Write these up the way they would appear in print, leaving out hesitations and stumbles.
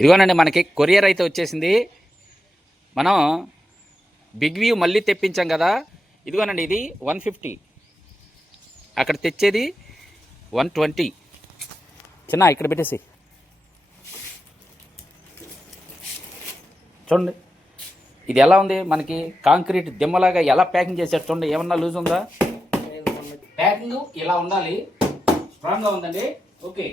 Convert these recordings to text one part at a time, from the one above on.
ఇదిగోనండి మనకి కొరియర్ అయితే వచ్చేసింది. మనం బిగ్ వ్యూ మళ్ళీ తెప్పించాం కదా. ఇదిగోనండి ఇది 150, అక్కడ తెచ్చేది 120. చిన్న ఇక్కడ పెట్టేసి చూడండి, ఇది ఎలా ఉంది, మనకి కాంక్రీట్ దిమ్మలాగా ఎలా ప్యాకింగ్ చేశారు చూడండి. ఏమన్నా లూజ్ ఉందా? ప్యాకింగ్ ఇలా ఉండాలి, స్ట్రాంగ్గా ఉందండి. ఓకే,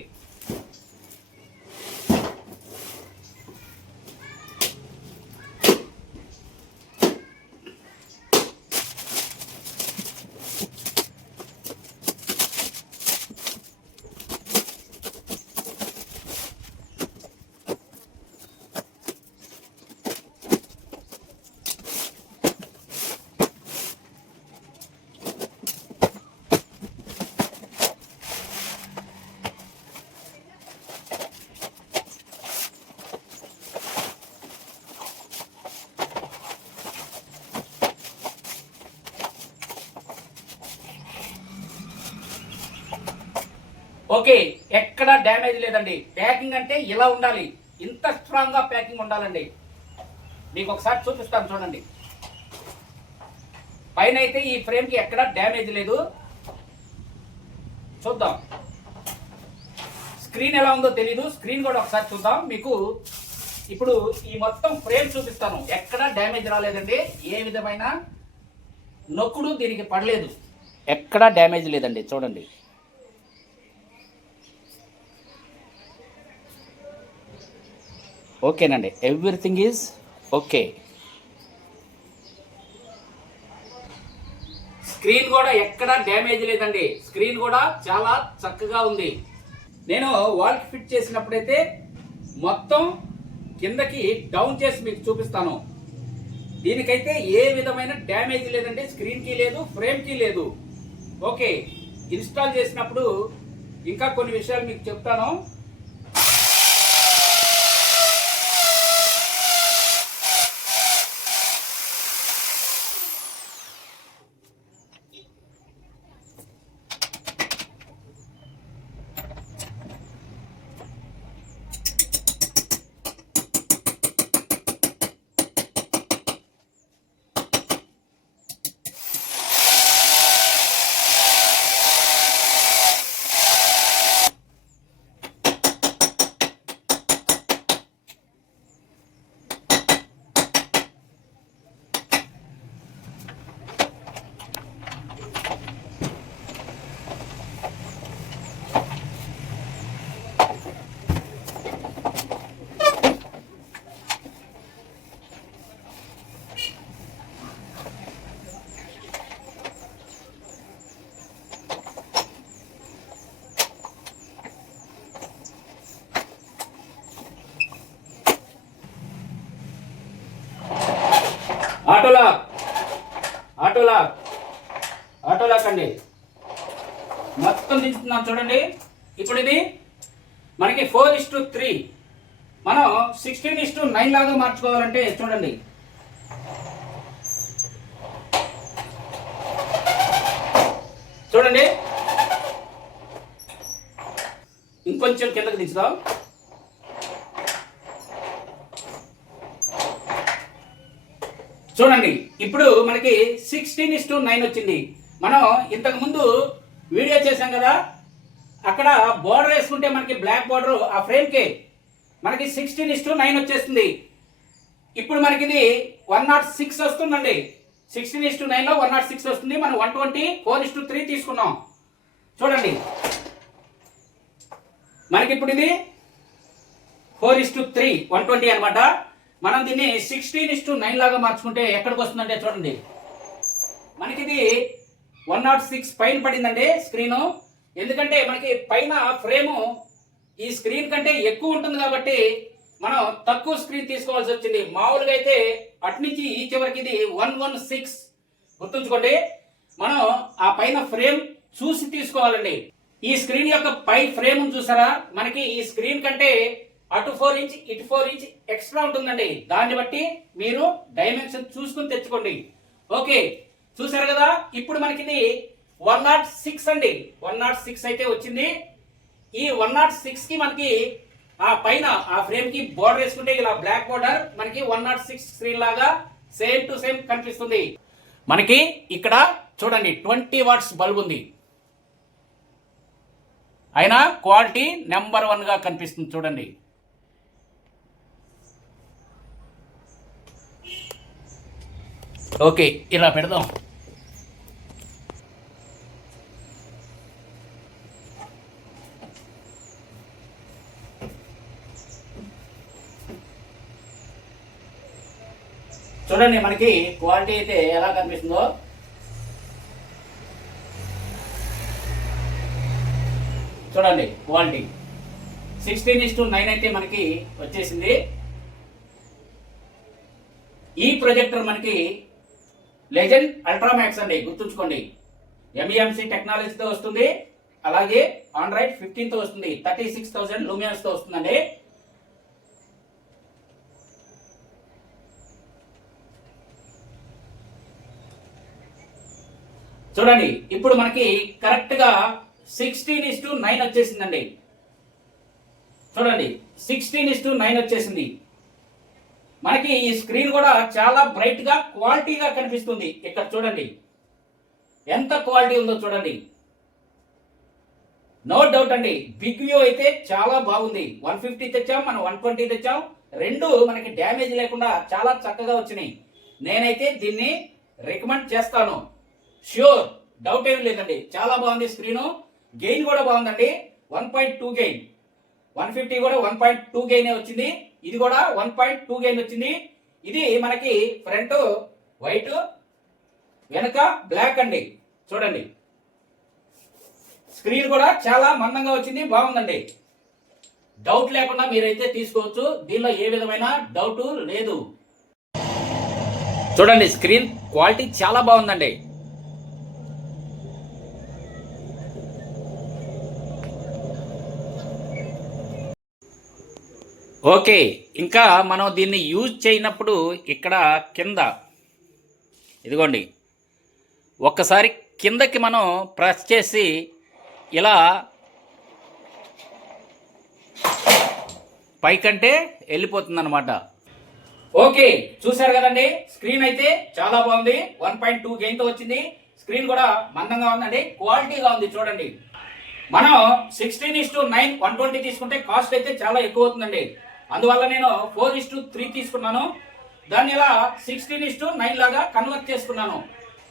ఓకే, ఎక్కడ డ్యామేజ్ లేదండి. ప్యాకింగ్ అంటే ఇలా ఉండాలి, ఇంత స్ట్రాంగ్ గా ప్యాకింగ్ ఉండాలండి. మీకు ఒకసారి చూపిస్తాను చూడండి. పైన అయితే ఈ ఫ్రేమ్ కి ఎక్కడ డ్యామేజ్ లేదు. చూద్దాం, స్క్రీన్ ఎలా ఉందో తెలీదు, స్క్రీన్ కూడా ఒకసారి చూద్దాం. మీకు ఇప్పుడు ఈ మొత్తం ఫ్రేమ్ చూపిస్తాను, ఎక్కడ డ్యామేజ్ రాలేదండి. ఏ విధమైన నొక్కుడు దీనికి పడలేదు, ఎక్కడ డ్యామేజ్ లేదండి. చూడండి, ఓకేనండి, ఎవ్రీథింగ్ ఈజ్ ఓకే. స్క్రీన్ కూడా ఎక్కడ డ్యామేజ్ లేదండి, స్క్రీన్ కూడా చాలా చక్కగా ఉంది. నేను వాల్కి ఫిట్ చేసినప్పుడైతే మొత్తం కిందకి డౌన్ చేసి మీకు చూపిస్తాను. దీనికైతే ఏ విధమైన డ్యామేజ్ లేదండి, స్క్రీన్కి లేదు, ఫ్రేమ్కి లేదు. ఓకే, ఇన్స్టాల్ చేసినప్పుడు ఇంకా కొన్ని విషయాలు మీకు చెప్తాను. ఆటోలాక్ అండి, మొత్తం దించుతున్నాం చూడండి. ఇప్పుడు ఇది మనకి 4:3, మనం 16:9 లాగా మార్చుకోవాలంటే చూడండి. చూడండి, ఇంకొంచెం కిందకి దించుదాం. చూడండి, ఇప్పుడు మనకి 16:9 వచ్చింది. మనం ఇంతకు ముందు వీడియో చేసాం కదా, అక్కడ బోర్డర్ వేసుకుంటే మనకి బ్లాక్ బోర్డర్ ఆ ఫ్రేమ్కి మనకి 16:9 వచ్చేస్తుంది. ఇప్పుడు మనకి ఇది 106 వస్తుందండి. 16:9లో 106 వస్తుంది. మనం 120 4:3 తీసుకున్నాం. చూడండి, మనకి ఇప్పుడు ఇది 4:3 120 అనమాట. మనం దీన్ని 16:9 లాగా మార్చుకుంటే ఎక్కడికి వస్తుందంటే చూడండి, మనకి ఇది 106 పైన పడిందండి స్క్రీను. ఎందుకంటే మనకి పైన ఫ్రేము ఈ స్క్రీన్ కంటే ఎక్కువ ఉంటుంది కాబట్టి మనం తక్కువ స్క్రీన్ తీసుకోవాల్సి వచ్చింది. మామూలుగా అయితే అటు నుంచి ఈ చివరికి ఇది 116. గుర్తుంచుకోండి, మనం ఆ పైన ఫ్రేమ్ చూసి తీసుకోవాలండి. ఈ స్క్రీన్ యొక్క పై ఫ్రేమ్ చూసారా, మనకి ఈ స్క్రీన్ కంటే అటు 4 ఇంచ్ ఇటు 4 ఇంచ్ ఎక్స్ట్రా ఉంటుందండి. దాన్ని బట్టి మీరు డైమెన్షన్ చూసుకుని తెచ్చుకోండి. ఓకే, చూసారు కదా. ఇప్పుడు మనకి ఇది 106 అండి, 106 అయితే వచ్చింది. ఈ 106 కి మనకి ఆ పైన ఆ ఫ్రేమ్ కి బోర్డర్ వేసుకుంటే ఇలా బ్లాక్ బోర్డర్ మనకి 106 స్క్రీన్ లాగా సేమ్ టు సేమ్ కనిపిస్తుంది. మనకి ఇక్కడ చూడండి 20 వాట్స్ బల్బ్ ఉంది, అయినా క్వాలిటీ నెంబర్ 1 గా కనిపిస్తుంది. చూడండి ఓకే, ఇలా పెడదాం. చూడండి మనకి క్వాలిటీ అయితే ఎలా కనిపిస్తుందో. చూడండి క్వాలిటీ 16:9 అయితే మనకి వచ్చేసింది. ఈ ప్రొజెక్టర్ మనకి లెజెండ్ అల్ట్రామాక్స్ అండి, గుర్తుంచుకోండి. MEMC టెక్నాలజీతో వస్తుంది, అలాగే ఆండ్రాయిడ్ 15 తో వస్తుంది. 36,000 లూమియన్స్ తో వస్తుందండి. చూడండి ఇప్పుడు మనకి కరెక్ట్ గా 16:9 వచ్చేసిందండి. చూడండి 16:9 వచ్చేసింది. మనకి ఈ స్క్రీన్ కూడా చాలా బ్రైట్ గా క్వాలిటీగా కనిపిస్తుంది. ఇక్కడ చూడండి ఎంత క్వాలిటీ ఉందో చూడండి. నో డౌట్ అండి, బిగ్ వ్యూ అయితే చాలా బాగుంది. 150 తెచ్చాం, మనం 120 తెచ్చాం, రెండు మనకి డ్యామేజ్ లేకుండా చాలా చక్కగా వచ్చినాయి. నేనైతే దీన్ని రికమెండ్ చేస్తాను, ష్యూర్, డౌట్ ఏమి లేదండి. చాలా బాగుంది స్క్రీను. గెయిన్ కూడా బాగుందండి, 1.2 గెయిన్. 150 కూడా 1.2 గెయిన్ వచ్చింది, ఇది కూడా 1.2 గెయిన్ వచ్చింది. ఇది మనకి ఫ్రంట్ వైట్, వెనక బ్లాక్ అండి. చూడండి స్క్రీన్ కూడా చాలా మందంగా వచ్చింది, బాగుందండి. డౌట్ లేకుండా మీరైతే తీసుకోవచ్చు, దీనిలో ఏ విధమైన డౌట్ లేదు. చూడండి స్క్రీన్ క్వాలిటీ చాలా బాగుందండి. ఓకే, ఇంకా మనం దీన్ని యూజ్ చేయనప్పుడు ఇక్కడ కింద ఇదిగోండి ఒక్కసారి కిందకి మనం ప్రెస్ చేసి ఇలా పైకంటే వెళ్ళిపోతుంది అనమాట. ఓకే, చూసారు కదండి, స్క్రీన్ అయితే చాలా బాగుంది. 1.2 గెయిన్ తో వచ్చింది. స్క్రీన్ కూడా మందంగా ఉందండి, క్వాలిటీగా ఉంది. చూడండి మనం 16:9 120 తీసుకుంటే కాస్ట్ అయితే చాలా ఎక్కువ అవుతుందండి. అందువల్ల నేను 4:3 తీసుకున్నాను. దాన్ని ఇలా 16:9 లాగా కన్వర్ట్ చేసుకున్నాను.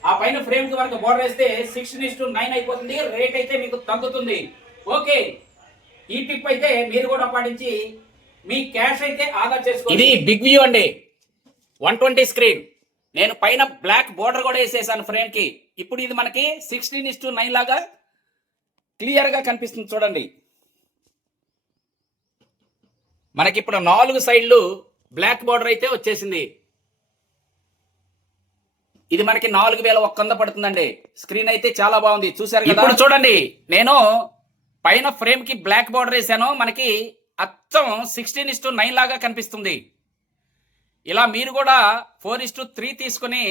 ఆ పైన ఫ్రేమ్ కి మనకు బోర్డర్ వేస్తే 16:9 అయిపోతుంది. రేట్ అయితే మీకు తగ్గుతుంది. ఓకే, ఈ టిప్ అయితే మీరు కూడా పాటించి మీ క్యాష్ అయితే ఆదా చేసుకోండి. ఇది బిగ్ వ్యూ అండి, 120 స్క్రీన్. నేను పైన బ్లాక్ బోర్డర్ కూడా వేసేసాను ఫ్రేమ్ కి. ఇప్పుడు ఇది మనకి 16:9 లాగా క్లియర్ గా కనిపిస్తుంది. చూడండి మనకి ఇప్పుడు 4 సైడ్లు బ్లాక్ బోర్డర్ అయితే వచ్చేసింది. ఇది మనకి 4,100 పడుతుందండి. స్క్రీన్ అయితే చాలా బాగుంది, చూసారు కదా. ఇప్పుడు చూడండి నేను పైన ఫ్రేమ్ కి బ్లాక్ బోర్డర్ వేసాను, మనకి అచ్చం 16:9 లాగా కనిపిస్తుంది. ఇలా మీరు కూడా 4:3 తీసుకుని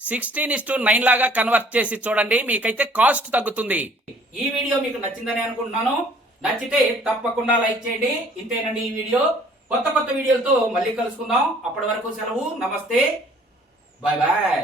16:9 లాగా కన్వర్ట్ చేసి చూడండి, మీకైతే కాస్ట్ తగ్గుతుంది. ఈ వీడియో మీకు నచ్చిందని అనుకుంటున్నాను. నచ్చితే తప్పకుండా లైక్ చేయండి. ఇంతేనండి ఈ వీడియో. కొత్త కొత్త వీడియోలతో మళ్ళీ కలుసుకుందాం. అప్పటి వరకు సెలవు, నమస్తే, బాయ్ బాయ్.